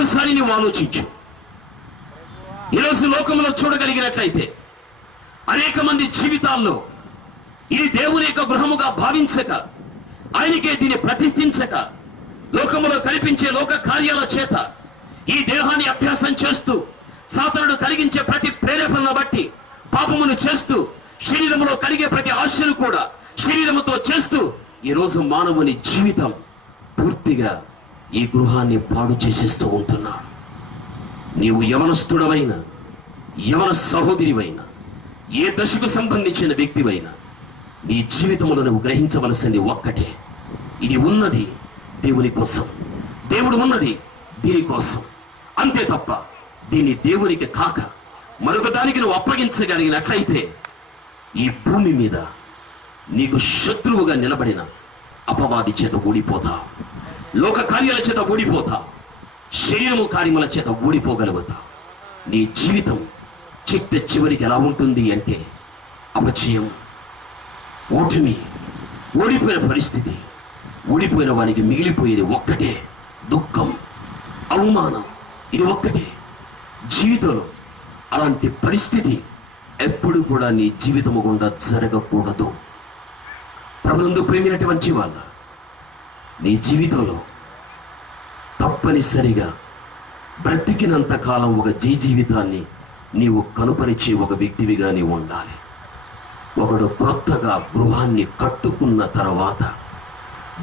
ఒక్కసారి నువ్వు ఆలోచించు. ఈరోజు లోకంలో చూడగలిగినట్లయితే అనేక మంది జీవితాల్లో ఇది దేవుని యొక్క గృహముగా భావించక, ఆయనకే దీన్ని ప్రతిష్ఠించక, లోకములో కనిపించే లోక కార్యాల చేత ఈ దేహాన్ని అభ్యాసం చేస్తూ, సాతానుడు కలిగించే ప్రతి ప్రేరేపణను బట్టి పాపమును చేస్తూ, శరీరములో కలిగే ప్రతి ఆశలు కూడా శరీరముతో చేస్తూ ఈరోజు మానవుని జీవితం పూర్తిగా ఈ గృహాన్ని పాడు చేసేస్తూ ఉంటున్నాడు. నీవు యవనస్తుడవైనా, యవన సహోదరివైనా, ఏ దశకు సంబంధించిన వ్యక్తివైనా నీ జీవితంలో నువ్వు గ్రహించవలసింది ఒక్కటే: ఇది ఉన్నది దేవుని కోసం, దేవుడు ఉన్నది దీనికోసం, అంతే తప్ప దీన్ని దేవునికి కాక మరొక దానికి నువ్వు అప్పగించగలిగినట్లయితే ఈ భూమి మీద నీకు శత్రువుగా నిలబడిన అపవాది చేత ఓడిపోతావు, లోక కార్యాల చేత ఓడిపోతావు, శరీరము కార్యముల చేత ఓడిపోగలుగుతావు. నీ జీవితం చిట్ట చివరికి ఎలా ఉంటుంది అంటే అపజయం, ఓటమి, ఓడిపోయిన పరిస్థితి. ఓడిపోయిన వానికి మిగిలిపోయేది ఒక్కటే: దుఃఖం, అవమానం. ఇది ఒక్కటే జీవితంలో. అలాంటి పరిస్థితి ఎప్పుడు కూడా నీ జీవితము గుండా జరగకూడదు. ప్రభునందు ప్రేమైనటువంటి వాళ్ళ, నీ జీవితంలో తప్పనిసరిగా బ్రతికినంత కాలం ఒక జీవితాన్ని నీవు కనుపరిచే ఒక వ్యక్తివిగా నీవు ఉండాలి. ఒకడు క్రొత్తగా గృహాన్ని కట్టుకున్న తర్వాత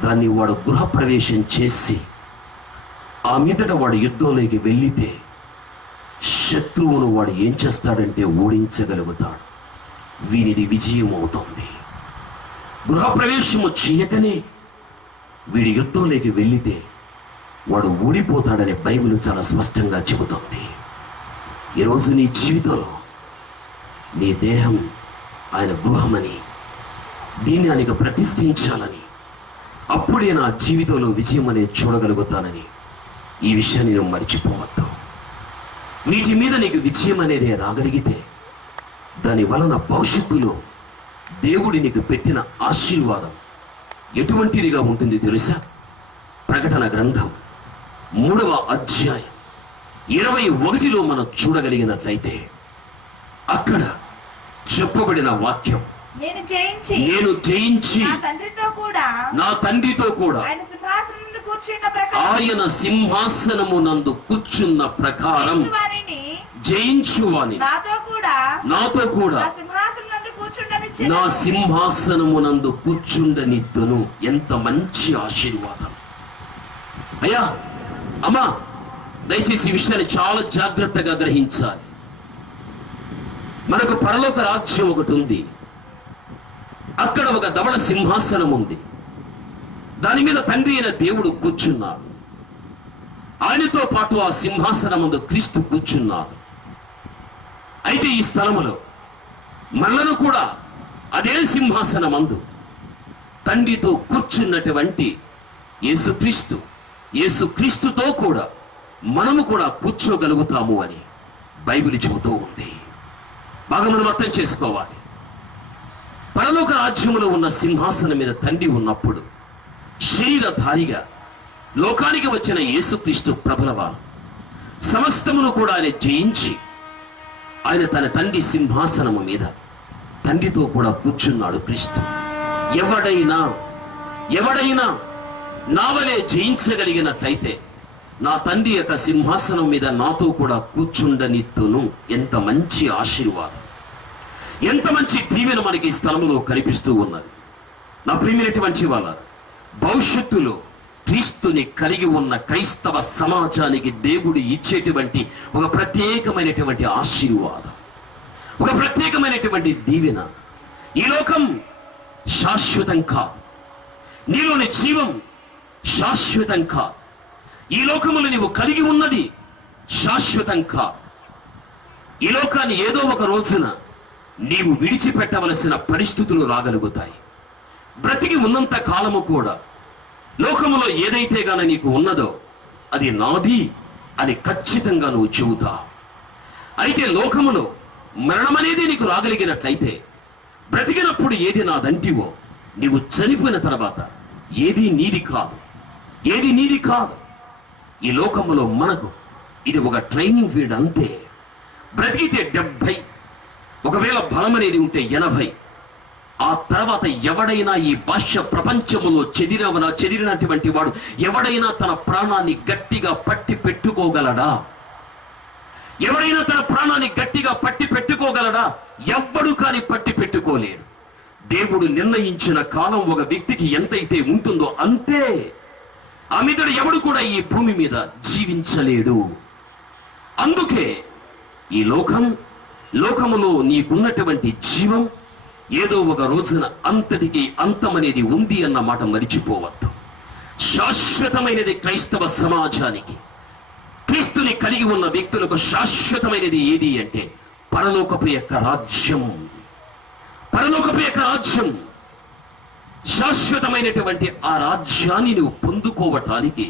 దాన్ని వాడు గృహప్రవేశం చేసి ఆ మీదట వాడు యుద్ధంలోకి వెళ్ళితే శత్రువును వాడు ఏం చేస్తాడంటే ఓడించగలుగుతాడు. వీనిది విజయం అవుతుంది. గృహప్రవేశము చేయకనే వీడి యుద్ధంలోకి వెళ్ళితే వాడు ఓడిపోతాడని బైబిల్ చాలా స్పష్టంగా చెబుతుంది. ఈరోజు నీ జీవితంలో నీ దేహం ఆయన గృహమని, దీన్ని ఆయనకు ప్రతిష్ఠించాలని, అప్పుడే నా జీవితంలో విజయం అనేది చూడగలుగుతానని ఈ విషయాన్ని నువ్వు మర్చిపోవద్దు. వీటి మీద నీకు విజయం అనేది రాగలిగితే దాని వలన భవిష్యత్తులో దేవుడి నీకు పెట్టిన ఆశీర్వాదం ఎటువంటిదిగా ఉంటుంది తెలుసా? ప్రకటన గ్రంథం 3వ అధ్యాయం 21లో మనం చూడగలిగినట్లయితే అక్కడ చెప్పబడిన వాక్యం, నేను జయించి నా తండ్రితో కూడా ఆయన సింహాసనమునందు కూర్చున్న ప్రకారం జయించువాని నాతో కూడా నా సింహాసనమునందు కూర్చుండనిద్దును. ఎంత మంచి ఆశీర్వాదం! అయ్యా, అమ్మా, దయచేసి ఈ విషయాన్ని చాలా జాగ్రత్తగా గ్రహించాలి. మనకు పరలోక రాజ్యం ఒకటి ఉంది. అక్కడ ఒక ధవళ సింహాసనం ఉంది. దాని మీద తండ్రి అయిన దేవుడు కూర్చున్నాడు. ఆయనతో పాటు ఆ సింహాసనం ముందు క్రీస్తు కూర్చున్నాడు. అయితే ఈ స్థలములో మనలను కూడా అదే సింహాసనం మందు తండ్రితో కూర్చున్నటువంటి యేసుక్రీస్తుతో కూడా మనము కూడా కూర్చోగలుగుతాము అని బైబిల్ చెబుతూ ఉంది. బాగా మనం అర్థం చేసుకోవాలి. పరలోక రాజ్యములో ఉన్న సింహాసనం మీద తండ్రి ఉన్నప్పుడు శరీరధారిగా లోకానికి వచ్చిన యేసుక్రీస్తు ప్రభులవారు సమస్తమును కూడా ఆయన జయించి ఆయన తన తండ్రి సింహాసనము మీద తండ్రితో కూడా కూర్చున్నాడు. క్రీస్తు ఎవడైనా నా వలె జయించగలిగినట్లయితే నా తండ్రి యొక్క సింహాసనం మీద నాతో కూడా కూర్చుండనిత్తును. ఎంత మంచి ఆశీర్వాదం, ఎంత మంచి దీవెన మనకి ఈ స్థలములో కనిపిస్తూ ఉన్నది. నా ప్రియమైనటువంటి వాళ్ళ, భవిష్యత్తులో క్రీస్తుని కలిగి ఉన్న క్రైస్తవ సమాజానికి దేవుడు ఇచ్చేటువంటి ఒక ప్రత్యేకమైనటువంటి ఆశీర్వాదం, ఒక ప్రత్యేకమైనటువంటి దీవెన. ఈ లోకం శాశ్వతం కాదు, నీలోని జీవం శాశ్వతం కాదు, ఈ లోకములు నీవు కలిగి ఉన్నది శాశ్వతం కాదు. ఈ లోకాన్ని ఏదో ఒక రోజున నీవు విడిచిపెట్టవలసిన పరిస్థితులు రాగలుగుతాయి. బ్రతికి ఉన్నంత కాలము కూడా లోకములో ఏదైతే గాన నీకు ఉన్నదో అది నాది అని ఖచ్చితంగా నువ్వు చెబుతావు. అయితే లోకములో మరణం అనేది నీకు రాగలిగినట్లయితే బ్రతికినప్పుడు ఏది నాదంటివో నీవు చనిపోయిన తర్వాత ఏది నీది కాదు. ఈ లోకములో మనకు ఇది ఒక ట్రైనింగ్ పీరియడ్ అంతే. బ్రతికితే 70, ఒకవేళ బలం అనేది ఉంటే 80. ఆ తర్వాత ఎవడైనా ఈ భాష్య ప్రపంచములో చెదిరినటువంటి వాడు ఎవడైనా తన ప్రాణాన్ని గట్టిగా పట్టి పెట్టుకోగలడా? ఎవరైనా తన ప్రాణాన్ని గట్టిగా పట్టి పెట్టుకోగలడా? ఎవ్వడు కాని పట్టి పెట్టుకోలేడు. దేవుడు నిర్ణయించిన కాలం ఒక వ్యక్తికి ఎంతైతే ఉంటుందో అంతే. ఆ మీదట ఎవడు కూడా ఈ భూమి మీద జీవించలేడు. అందుకే ఈ లోకములో నీకున్నటువంటి జీవం ఏదో ఒక రోజున అంతటికి అంతమనేది ఉంది అన్న మాట మరిచిపోవద్దు. శాశ్వతమైనది క్రైస్తవ సమాజానికి, క్రీస్తుని కలిగి ఉన్న వ్యక్తులకు శాశ్వతమైనది ఏది అంటే పరలోకపు యొక్క రాజ్యం. పరలోకపు యొక్క రాజ్యం శాశ్వతమైనటువంటి ఆ రాజ్యాన్ని నువ్వు పొందుకోవటానికి,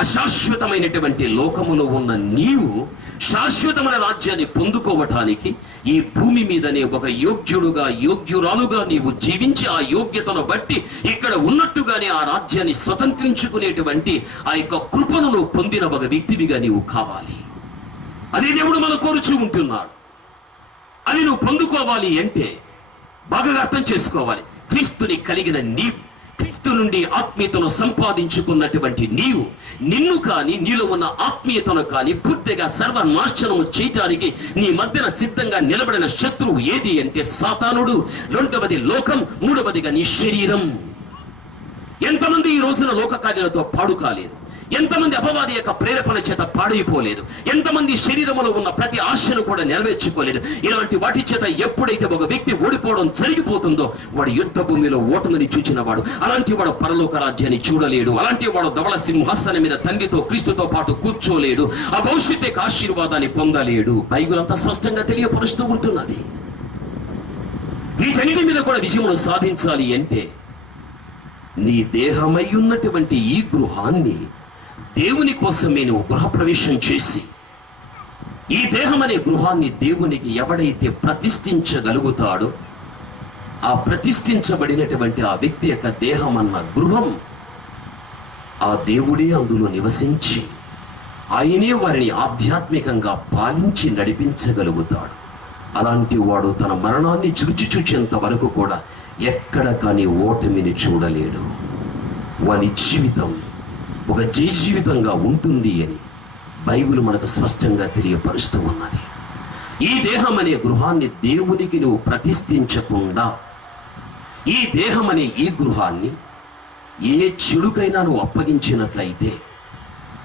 అశాశ్వతమైనటువంటి లోకములో ఉన్న నీవు శాశ్వతమైన రాజ్యాన్ని పొందుకోవటానికి ఈ భూమి మీదనే ఒక యోగ్యురాలుగా నీవు జీవించి ఆ యోగ్యతను బట్టి ఇక్కడ ఉన్నట్టుగానే ఆ రాజ్యాన్ని స్వతంత్రించుకునేటువంటి ఆ యొక్క కృపను నువ్వు పొందిన ఒక వ్యక్తివిగా నీవు కావాలి. అదే దేవుడు మనం కోరుచూ ఉంటున్నాడు. అది నువ్వు పొందుకోవాలి అంటే బాగా అర్థం చేసుకోవాలి. క్రీస్తుని కలిగిన నీవు, క్రీస్తు నుండి ఆత్మీయతను సంపాదించుకున్నటువంటి నీవు, నిన్ను కాని నీలో ఉన్న ఆత్మీయతను కాని పూర్తిగా సర్వనాశనము చేయటానికి నీ మధ్యన సిద్ధంగా నిలబడిన శత్రువు ఏది అంటే సాతానుడు, రెండవది లోకం, మూడవదిగా నీ శరీరం. ఎంతమంది ఈ రోజున లోక కార్యాలతో పాడు కాలేదు? ఎంతమంది అపవాది యొక్క ప్రేరేపణ చేత పాడైపోలేదు? ఎంతమంది శరీరంలో ఉన్న ప్రతి ఆశను కూడా నెరవేర్చుకోలేదు? ఇలాంటి వాటి చేత ఎప్పుడైతే ఒక వ్యక్తి ఓడిపోవడం జరిగిపోతుందో వాడు యుద్ధ భూమిలో ఓటమిని చూచిన వాడు. అలాంటి వాడు పరలోక రాజ్యాన్ని చూడలేడు. అలాంటి వాడు ధవళ సింహాసనం మీద తండ్రితో క్రీస్తుతో పాటు కూర్చోలేడు. ఆ భవిష్యత్తు యొక్క ఆశీర్వాదాన్ని పొందలేడు. బైబిల్ అంతా స్పష్టంగా తెలియపరుస్తూ ఉంటున్నది. వీటన్నిటి మీద కూడా విజయమును సాధించాలి అంటే నీ దేహమై ఉన్నటువంటి ఈ గృహాన్ని దేవుని కోసమే నువ్వు గృహప్రవేశం చేసి, ఈ దేహం అనే గృహాన్ని దేవునికి ఎవడైతే ప్రతిష్ఠించగలుగుతాడో ఆ ప్రతిష్ఠించబడినటువంటి ఆ వ్యక్తి యొక్క దేహం అన్న గృహం, ఆ దేవుడే అందులో నివసించి ఆయనే వారిని ఆధ్యాత్మికంగా పాలించి నడిపించగలుగుతాడు. అలాంటి వాడు తన మరణాన్ని చూచేంత వరకు కూడా ఎక్కడ కానీ ఓటమిని చూడలేడు. వాని జీవితం ఒక జయ జీవితంగా ఉంటుంది అని బైబిల్ మనకు స్పష్టంగా తెలియపరుస్తూ ఉన్నది. ఈ దేహం అనే గృహాన్ని దేవునికి నువ్వు ప్రతిష్ఠించకుండా, ఈ దేహం అనే ఈ గృహాన్ని ఏ చెడుకైనా నువ్వు అప్పగించినట్లయితే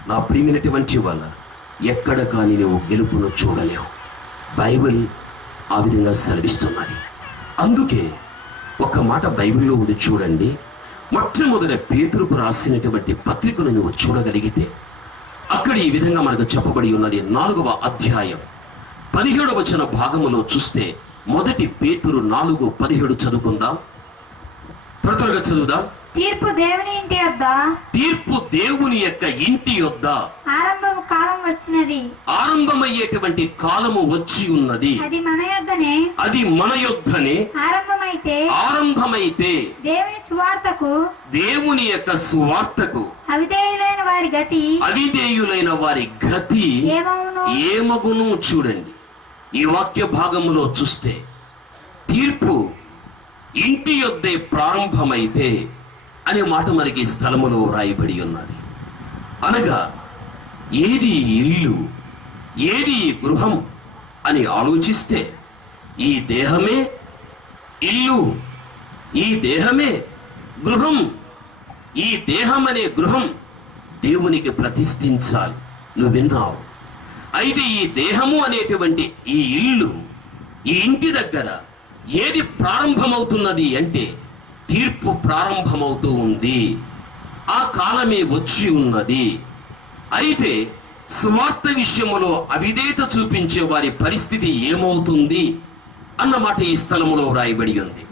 నా ప్రియమైనటువంటి వల్ల ఎక్కడ కానీ నువ్వు గెలుపును చూడలేవు. బైబిల్ ఆ విధంగా సెలవిస్తున్నది. అందుకే ఒక మాట బైబిల్లో ఉంది చూడండి. మొట్టమొదటి పేతురుకు రాసినటువంటి పత్రికను నువ్వు చూడగలిగితే అక్కడ ఈ విధంగా మనకు చెప్పబడి ఉన్నది. 4వ అధ్యాయం 17వ వచన భాగములో చూస్తే మొదటి పేతురు 4:17 చదువుకుందాం. త్వరగా చదువుదాం. తీర్పు దేవుని ఇంటి యొద్ద, తీర్పు దేవుని యొక్క ఇంటి యొద్ద ఆరంభము కాలం వచ్చినది, ఆరంభమయ్యేటువంటి కాలము వచ్చి ఉన్నది. అది మన యొద్దనే, అది మన యొద్దనే ఆరంభమైతే దేవుని సువార్తకు, దేవుని యొక్క సువార్తకు అవిధేయులైన వారి గతి ఏమగును. చూడండి, ఈ వాక్య భాగంలో చూస్తే తీర్పు ఇంటి యొద్దే ప్రారంభమైతే అనే మాట మనకి ఈ స్థలములో రాయబడి ఉన్నది. అనగా ఏది ఇల్లు, ఏది గృహం అని ఆలోచిస్తే ఈ దేహమే ఇల్లు, ఈ దేహమే గృహం. ఈ దేహం అనే గృహం దేవునికి ప్రతిష్ఠించాలి. నువ్వు విన్నావు. అయితే ఈ దేహము అనేటువంటి ఈ ఇల్లు, ఈ ఇంటి దగ్గర ఏది ప్రారంభమవుతున్నది అంటే తీర్పు ప్రారంభమవుతూ ఉంది. ఆ కాలమే వచ్చి ఉన్నది. అయితే సువార్త విషయములో అవిధేయత చూపించే వారి పరిస్థితి ఏమవుతుంది అన్నమాట ఈ స్థలములో రాయబడి ఉంది.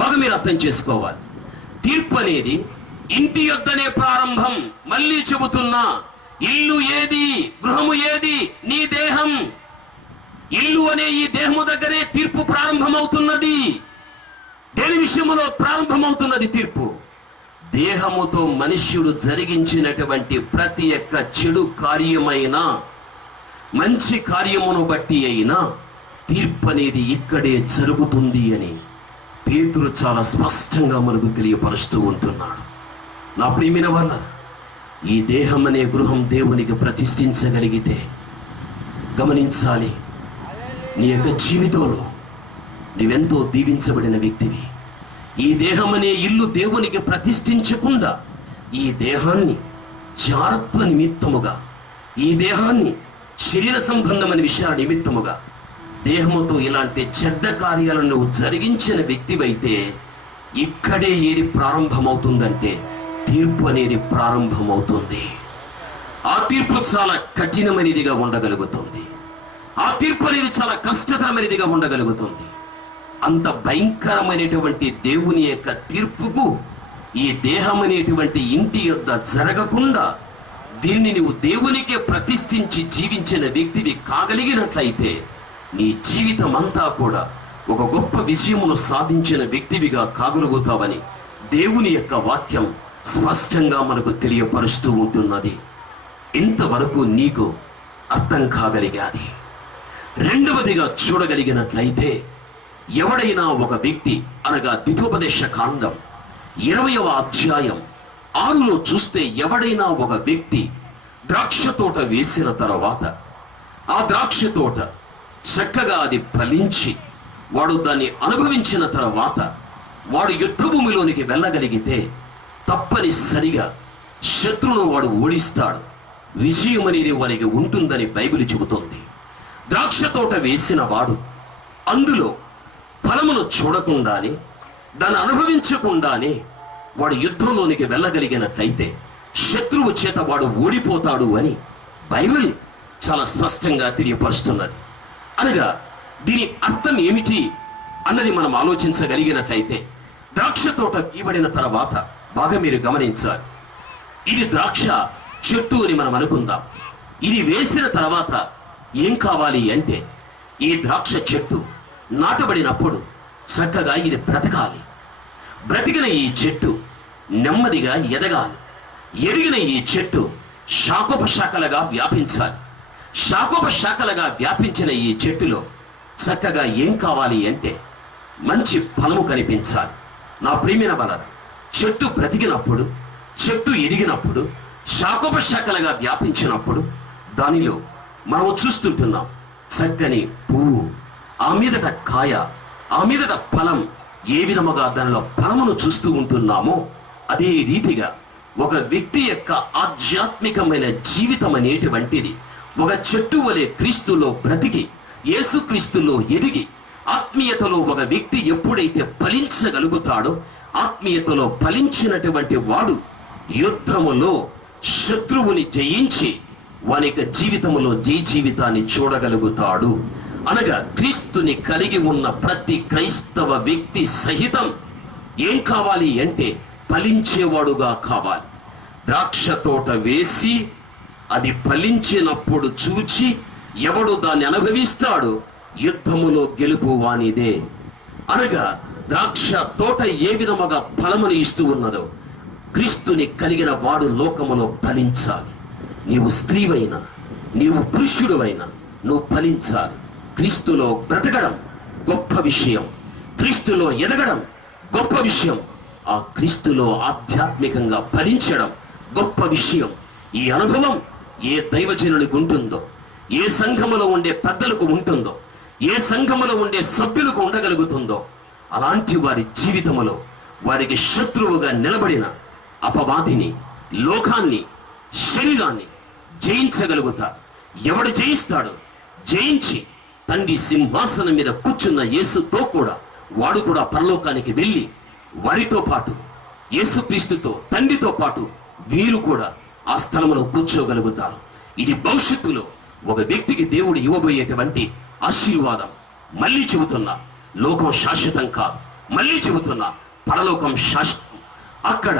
బాగా మీరు అర్థం చేసుకోవాలి. తీర్పు అనేది ఇంటి యొద్దనే ప్రారంభం. మళ్ళీ చెబుతున్నా, ఇల్లు ఏది, గృహము ఏది? నీ దేహం. ఇల్లు అనే ఈ దేహము దగ్గరే తీర్పు ప్రారంభమవుతున్నది. దేని విషయంలో ప్రారంభమవుతున్నది తీర్పు? దేహముతో మనుష్యుడు జరిగించినటువంటి ప్రతి ఒక్క చెడు కార్యమైన, మంచి కార్యమును బట్టి అయినా తీర్పు అనేది ఇక్కడే జరుగుతుంది అని పేతురు చాలా స్పష్టంగా మనకు తెలియపరుస్తూ ఉంటున్నాడు. నా ప్రియమైన వాళ్ళ, ఈ దేహం అనే గృహం దేవునికి ప్రతిష్ఠించగలిగితే గమనించాలి, నీ యొక్క జీవితంలో నీవెంతో దీవించబడిన వ్యక్తివి. ఈ దేహం అనే ఇల్లు దేవునికి ప్రతిష్ఠించకుండా ఈ దేహాన్ని జారత్వ నిమిత్తముగా, ఈ దేహాన్ని శరీర సంబంధమైన విషయాల నిమిత్తముగా దేహముతో ఇలాంటి చెడ్డ కార్యాలను నువ్వు జరిగించిన వ్యక్తివైతే ఇక్కడే ఏది ప్రారంభమవుతుందంటే తీర్పు అనేది ప్రారంభమవుతుంది. ఆ తీర్పు చాలా కఠినమైనదిగా ఉండగలుగుతుంది. ఆ తీర్పు అనేది చాలా కష్టతరమైనదిగా ఉండగలుగుతుంది. అంత భయంకరమైనటువంటి దేవుని యొక్క తీర్పుకు ఈ దేహం అనేటువంటి ఇంటి యొద్ద జరగకుండా దీన్ని నువ్వు దేవునికే ప్రతిష్ఠించి జీవించిన వ్యక్తివి కాగలిగినట్లయితే నీ జీవితం అంతా కూడా ఒక గొప్ప విజయమును సాధించిన వ్యక్తివిగా కాగలుగుతావని దేవుని యొక్క వాక్యం స్పష్టంగా మనకు తెలియపరుస్తూ ఉంటున్నది. ఇంతవరకు నీకు అర్థం కాగలిగాది. రెండవదిగా చూడగలిగినట్లయితే, ఎవడైనా ఒక వ్యక్తి అనగా ద్వితోపదేశ కాండం 20వ అధ్యాయం 6లో చూస్తే, ఎవడైనా ఒక వ్యక్తి ద్రాక్ష తోట వేసిన తర్వాత ఆ ద్రాక్ష తోట చక్కగా అది ఫలించి వాడు దాన్ని అనుభవించిన తర్వాత వాడు యుద్ధ భూమిలోనికి వెళ్ళగలిగితే తప్పనిసరిగా శత్రువును వాడు ఓడిస్తాడు. విజయం అనేది వారికి ఉంటుందని బైబిల్ చెబుతుంది. ద్రాక్ష తోట వేసిన వాడు అందులో ఫలమును చూడకుండానే, దాన్ని అనుభవించకుండానే వాడు యుద్ధంలోనికి వెళ్ళగలిగినట్లయితే శత్రువు చేత వాడు ఓడిపోతాడు అని బైబిల్ చాలా స్పష్టంగా తెలియపరుస్తున్నది. అనగా దీని అర్థం ఏమిటి అన్నది మనం ఆలోచించగలిగినట్లయితే, ద్రాక్ష తోట ఇవ్వబడిన తర్వాత బాగా మీరు గమనించాలి. ఇది ద్రాక్ష చెట్టు అని మనం అనుకుందాం. ఇది వేసిన తర్వాత ఏం కావాలి అంటే, ఈ ద్రాక్ష చెట్టు నాటబడినప్పుడు చక్కగా ఇది బ్రతకాలి. బ్రతికిన ఈ చెట్టు నెమ్మదిగా ఎదగాలి. ఎదిగిన ఈ చెట్టు శాఖోపశాఖలుగా వ్యాపించాలి. శాఖోపశాఖలుగా వ్యాపించిన ఈ చెట్టులో చక్కగా ఏం కావాలి అంటే మంచి ఫలము కనిపించాలి. నా ప్రియమైన వలన చెట్టు బ్రతికినప్పుడు, చెట్టు ఎదిగినప్పుడు, శాఖోపశాఖలుగా వ్యాపించినప్పుడు దానిలో మనం చూస్తుంటున్నాం చక్కని పువ్వు, ఆ మీదట కాయ, ఆ మీదట ఫలం. ఏ విధముగా దానిలో ఫలమును చూస్తూ ఉంటున్నామో అదే రీతిగా ఒక వ్యక్తి యొక్క ఆధ్యాత్మికమైన జీవితం అనేటువంటిది ఒక చెట్టు వలె క్రీస్తులో బ్రతికి, యేసు క్రీస్తులో ఎదిగి, ఆత్మీయతలో ఒక వ్యక్తి ఎప్పుడైతే ఫలించగలుగుతాడో, ఆత్మీయతలో ఫలించినటువంటి వాడు యుద్ధములో శత్రువుని జయించి వాని యొక్క జీవితంలో జయ జీవితాన్ని చూడగలుగుతాడు. అనగా క్రీస్తుని కలిగి ఉన్న ప్రతి క్రైస్తవ వ్యక్తి సహితం ఏం కావాలి అంటే ఫలించేవాడుగా కావాలి. ద్రాక్ష తోట వేసి అది ఫలించినప్పుడు చూచి ఎవడు దాన్ని అనుభవిస్తాడో యుద్ధములో గెలుపు వానిదే. అనగా ద్రాక్ష తోట ఏ విధముగా ఫలమును ఇస్తూ ఉన్నదో క్రీస్తుని కలిగిన వాడు లోకములో ఫలించాలి. నీవు స్త్రీవైనా, నీవు పురుషుడువైనా నువ్వు ఫలించాలి. క్రీస్తులో బ్రతకడం గొప్ప విషయం. క్రీస్తులో ఎదగడం గొప్ప విషయం. ఆ క్రీస్తులో ఆధ్యాత్మికంగా ఫలించడం గొప్ప విషయం. ఈ అనుభవం ఏ దైవజనునికి ఉంటుందో, ఏ సంఘములో ఉండే పెద్దలకు ఉంటుందో, ఏ సంఘములో ఉండే సభ్యులకు ఉండగలుగుతుందో, అలాంటి వారి జీవితములో వారికి శత్రువుగా నిలబడిన అపవాదిని, లోకాన్ని, శరీరాన్ని జయించగలుగుతారు. ఎవడు జయిస్తాడో, జయించి తండ్రి సింహాసనం మీద కూర్చున్న యేసుతో కూడా వాడు కూడా పరలోకానికి వెళ్ళి వారితో పాటు యేసుక్రీస్తుతో, తండ్రితో పాటు వీరు కూడా ఆ స్థలంలో కూర్చోగలుగుతారు. ఇది భవిష్యత్తులో ఒక వ్యక్తికి దేవుడు ఇవ్వబోయేటువంటి ఆశీర్వాదం. మళ్ళీ చెబుతున్నా, లోకం శాశ్వతం కాదు. మళ్ళీ చెబుతున్నా, పరలోకం శాశ్వతం. అక్కడ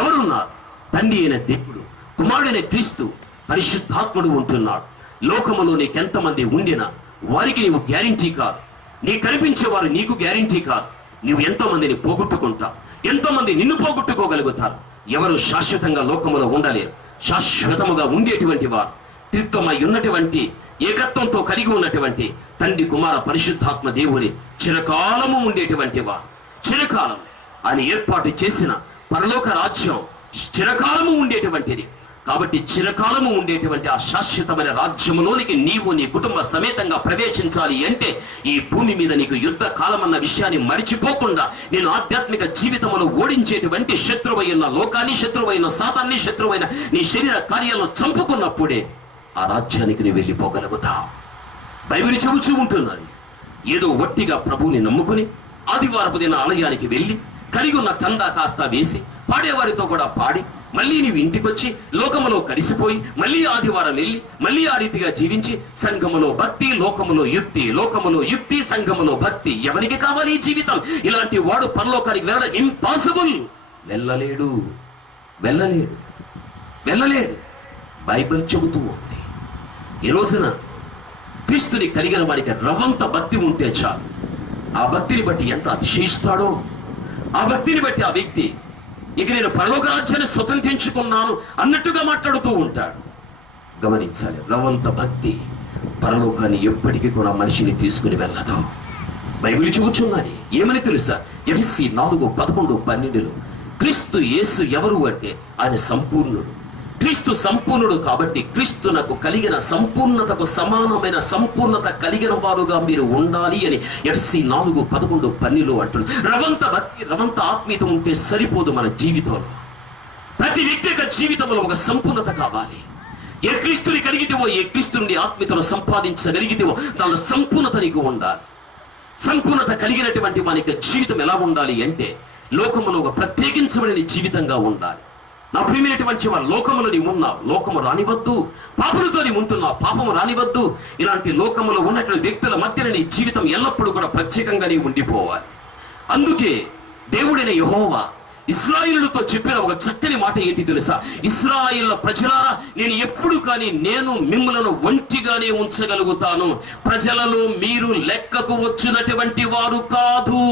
ఎవరున్నారు? తండ్రి అయిన దేవుడు, కుమారుడైన క్రీస్తు, పరిశుద్ధాత్ముడు ఉంటున్నాడు. లోకములో నీకెంతమంది ఉండినా వారికి నీవు గ్యారంటీ కాదు. నీ కనిపించే వారు నీకు గ్యారంటీ కాదు. నువ్వు ఎంతో మందిని పోగొట్టుకుంటావు. ఎంతో మంది నిన్ను పోగొట్టుకోగలుగుతారు. ఎవరు శాశ్వతంగా లోకములో ఉండలేరు. శాశ్వతముగా ఉండేటువంటి వారు, తీర్థమై ఉన్నటువంటి ఏకత్వంతో కలిగి ఉన్నటువంటి తండ్రి కుమార పరిశుద్ధాత్మ దేవుని చిరకాలము ఉండేటువంటి వారు. చిరకాలం ఆయన ఏర్పాటు చేసిన పరలోక రాజ్యం చిరకాలము ఉండేటువంటిది. కాబట్టి చిరకాలము ఉండేటువంటి ఆ శాశ్వతమైన రాజ్యములోనికి నీవు నీ కుటుంబ సమేతంగా ప్రవేశించాలి అంటే ఈ భూమి మీద నీకు యుద్ధ కాలం అన్న విషయాన్ని మరిచిపోకుండా నేను ఆధ్యాత్మిక జీవితంలో ఓడించేటువంటి శత్రువైన లోకాన్ని, శత్రువైన సాతాన్ని, శత్రువైన నీ శరీర కార్యాలను చంపుకున్నప్పుడే ఆ రాజ్యానికి నువ్వు వెళ్ళిపోగలుగుతావు. బైబిల్ చెబుతూ ఉంటున్నది. ఏదో వట్టిగా ప్రభువుని నమ్ముకుని ఆదివారపు దిన ఆలయానికి వెళ్ళి కలిగి ఉన్న చందా కాస్త వేసి పాడేవారితో కూడా పాడి మళ్ళీ నీవు ఇంటికొచ్చి లోకములో కలిసిపోయి మళ్ళీ ఆదివారం వెళ్ళి మళ్ళీ ఆ రీతిగా జీవించి సంఘములో భక్తి, లోకములో యుక్తి, లోకములో యుక్తి, సంఘములో భక్తి. ఎవరికి కావాలి ఈ జీవితం? ఇలాంటి వాడు పరలోకానికి వెళ్ళడం ఇంపాసిబుల్. వెళ్ళలేడు, వెళ్ళలేడు, వెళ్ళలేడు. బైబిల్ చెబుతూ ఉంది. ఈ రోజున క్రీస్తుని కలిగిన వారికి రవంత భక్తి ఉంటే చాలు. ఆ భక్తిని బట్టి ఎంత అతిశయిస్తాడో, ఆ భక్తిని బట్టి ఆ వ్యక్తి ఇక నేను పరలోక రాజ్యాన్ని స్వతంత్రించుకున్నాను అన్నట్టుగా మాట్లాడుతూ ఉంటాడు. గమనించాలి, రవంత భక్తి పరలోకాన్ని ఎప్పటికీ కూడా మనిషిని తీసుకుని వెళ్ళదు. బైబిల్ చెబుతున్నది ఏమని తెలుసా? ఎఫెసీ 4:11-12 క్రీస్తు యేసు ఎవరు అంటే ఆయన సంపూర్ణుడు. క్రీస్తు సంపూర్ణుడు కాబట్టి క్రీస్తునకు కలిగిన సంపూర్ణతకు సమానమైన సంపూర్ణత కలిగిన వారుగా మీరు ఉండాలి అని ఎఫెసీ 4:11-12 అంటున్నారు. రవంత భక్తి, రవంత ఆత్మీయత ఉంటే సరిపోదు. మన జీవితంలో ప్రతి వ్యక్తి యొక్క జీవితంలో ఒక సంపూర్ణత కావాలి. ఏ క్రీస్తుని కలిగితేవో, ఏ క్రీస్తు నుండి ఆత్మీయతను సంపాదించగలిగితేవో దానిలో సంపూర్ణత నీకు ఉండాలి. సంపూర్ణత కలిగినటువంటి మన యొక్క జీవితం ఎలా ఉండాలి అంటే లోకములో ఒక ప్రత్యేకించబడిన జీవితంగా ఉండాలి. నా ప్రియమైనటువంటి వారు, లోకములో నీవు ఉన్నావు, లోకము రానివద్దు. పాపులతో నీవు ఉంటున్నావు, పాపము రానివద్దు. ఇలాంటి లోకములో ఉన్నటువంటి వ్యక్తుల మధ్యన నీ జీవితం ఎల్లప్పుడూ కూడా ప్రత్యేకంగా నీవు ఉండిపోవాలి. అందుకే దేవుడైన యెహోవా ఇశ్రాయేలుతో చెప్పిన ఒక చక్కని మాట ఏంటి తెలుసా? ఇశ్రాయేలు ప్రజలారా, నేను ఎప్పుడు కానీ నేను మిమ్మలను ఒంటిగానే ఉంచగలుగుతాను. ప్రజలలో మీరు లెక్కకు వచ్చినటువంటి వారు కాదు.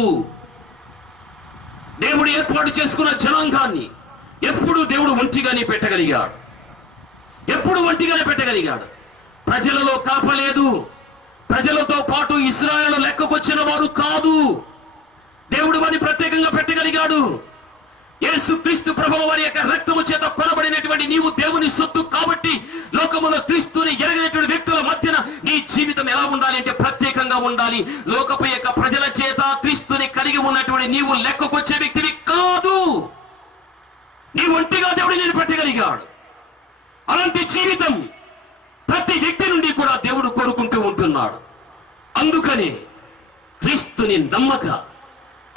దేవుడు ఏర్పాటు చేసుకున్న జనాంగాన్ని ఎప్పుడు దేవుడు ఒంటిగానే పెట్టగలిగాడు. ఎప్పుడు ఒంటిగానే పెట్టగలిగాడు. ప్రజలలో కాపలేదు. ప్రజలతో పాటు ఇశ్రాయేలు లెక్కకొచ్చిన వారు కాదు. దేవుడు వారిని ప్రత్యేకంగా పెట్టగలిగాడు. యేసుక్రీస్తు ప్రభువు వారి యొక్క రక్తము చేత కొనబడినటువంటి నీవు దేవుని సొత్తు కాబట్టి లోకములో క్రీస్తుని ఎరగినటువంటి వ్యక్తుల మధ్యన నీ జీవితం ఎలా ఉండాలి అంటే ప్రత్యేకంగా ఉండాలి. లోకపు యొక్క ప్రజల చేత క్రీస్తుని కలిగి ఉన్నటువంటి నీవు లెక్కకొచ్చే వ్యక్తివి కాదు. నీ ఒంటిగా దేవుడు నేను పెట్టగలిగాడు. అలాంటి జీవితం ప్రతి వ్యక్తి నుండి కూడా దేవుడు కోరుకుంటూ ఉంటున్నాడు. అందుకని క్రీస్తుని నమ్మక,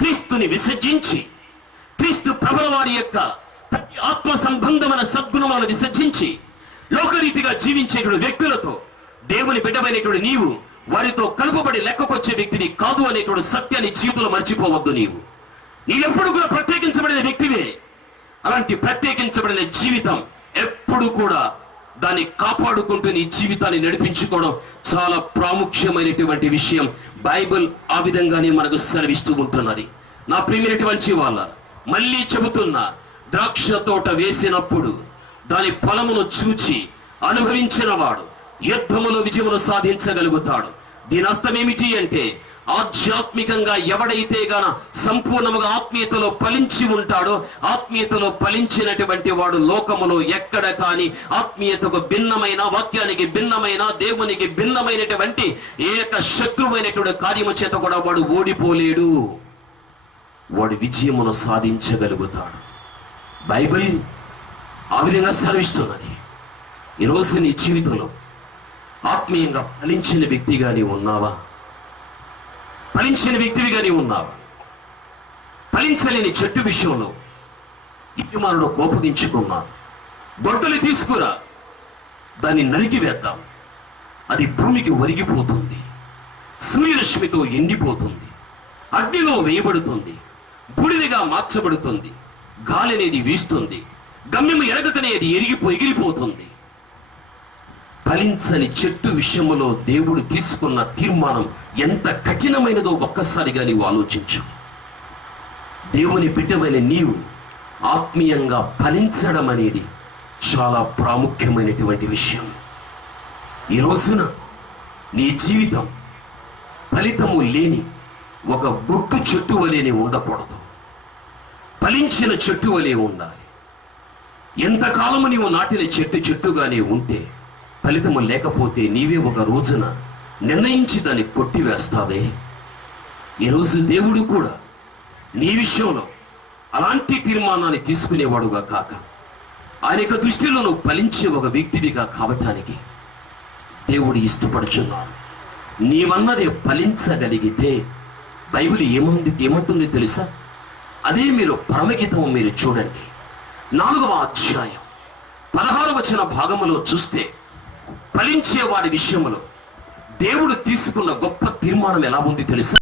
క్రీస్తుని విసర్జించి, క్రీస్తు ప్రభుల వారి యొక్క ప్రతి ఆత్మ సంబంధమైన సద్గుణములను విసర్జించి లోకరీతిగా జీవించేటువంటి వ్యక్తులతో దేవుని బిడ్డమైనటువంటి నీవు వారితో కలుపబడి లెక్కకొచ్చే వ్యక్తిని కాదు అనేటువంటి సత్యాన్ని జీవితంలో మర్చిపోవద్దు. నీవెప్పుడు కూడా ప్రత్యేకించబడిన వ్యక్తివే. అలాంటి ప్రత్యేకించబడిన జీవితం ఎప్పుడు కూడా దాన్ని కాపాడుకుంటూ నీ జీవితాన్ని నడిపించుకోవడం చాలా ప్రాముఖ్యమైనటువంటి విషయం. బైబిల్ ఆ విధంగానే మనకు సెలవిస్తూ ఉంటున్నది. నా ప్రియమైనటువంటి వాళ్ళ, మళ్ళీ చెబుతున్నా, ద్రాక్ష తోట వేసినప్పుడు దాని ఫలమును చూచి అనుభవించిన వాడు యుద్ధములో విజయమును సాధించగలుగుతాడు. దీని అర్థం ఏమిటి అంటే ఆధ్యాత్మికంగా ఎవడైతే గాన సంపూర్ణముగా ఆత్మీయతలో ఫలించి ఉంటాడో, ఆత్మీయతలో ఫలించినటువంటి వాడు లోకములో ఎక్కడ కాని ఆత్మీయతకు భిన్నమైన, వాక్యానికి భిన్నమైన, దేవునికి భిన్నమైనటువంటి ఏక శత్రువైనటువంటి కార్యము చేత కూడా వాడు ఓడిపోలేడు. వాడు విజయమును సాధించగలుగుతాడు. బైబిల్ ఆ విధంగా సెలవిస్తున్నది. ఈరోజు నీ జీవితంలో ఆత్మీయంగా ఫలించిన వ్యక్తిగా నీవు ఉన్నావా? ఫలించిన వ్యక్తివిగా నీవు ఉన్నావా? ఫలించలేని చెట్టు విషయంలో యజమానుడు కోపగించుకున్నాడు. గొడ్డలి తీసుకురా, దాన్ని నరికి వేద్దాం. అది భూమికి ఒరిగిపోతుంది, సూర్యరశ్మితో ఎండిపోతుంది, అగ్నిలో వేయబడుతుంది, బూడిదగా మార్చబడుతుంది, గాలి అనేది వీస్తుంది, గమ్యము ఎరగకనే అది ఎగిరిపోతుంది. ఫలించని చెట్టు విషయంలో దేవుడు తీసుకున్న తీర్మానం ఎంత కఠినమైనదో ఒక్కసారిగా నీవు ఆలోచించు. దేవుని బిడ్డమైన నీవు ఆత్మీయంగా ఫలించడం అనేది చాలా ప్రాముఖ్యమైనటువంటి విషయం. ఈ రోజున నీ జీవితం ఫలితము లేని ఒక గుట్టు చెట్టు వలెనే ఉండకూడదు. ఫలించిన చెట్టు వలె ఉండాలి. ఎంతకాలము నీవు నాటిన చెట్టుగానే ఉంటే ఫలితము లేకపోతే నీవే ఒక రోజున నిర్ణయించి దాన్ని కొట్టివేస్తావే. ఈరోజు దేవుడు కూడా నీ విషయంలో అలాంటి తీర్మానాన్ని తీసుకునేవాడుగా కాక ఆయన యొక్క దృష్టిలో నువ్వు ఫలించే ఒక వ్యక్తివిగా కావటానికి దేవుడు ఇష్టపడుచున్నాడు. నీవన్నది ఫలించగలిగితే బైబిల్ ఏమంటుంది తెలుసా? అదే మీరు పరమగీతము మీరు చూడండి, 4వ అధ్యాయం 16వ వచన భాగములో చూస్తే ఫలించే వాడి విషయంలో దేవుడు తీసుకున్న గొప్ప తీర్మానం ఎలా ఉంది తెలుసా?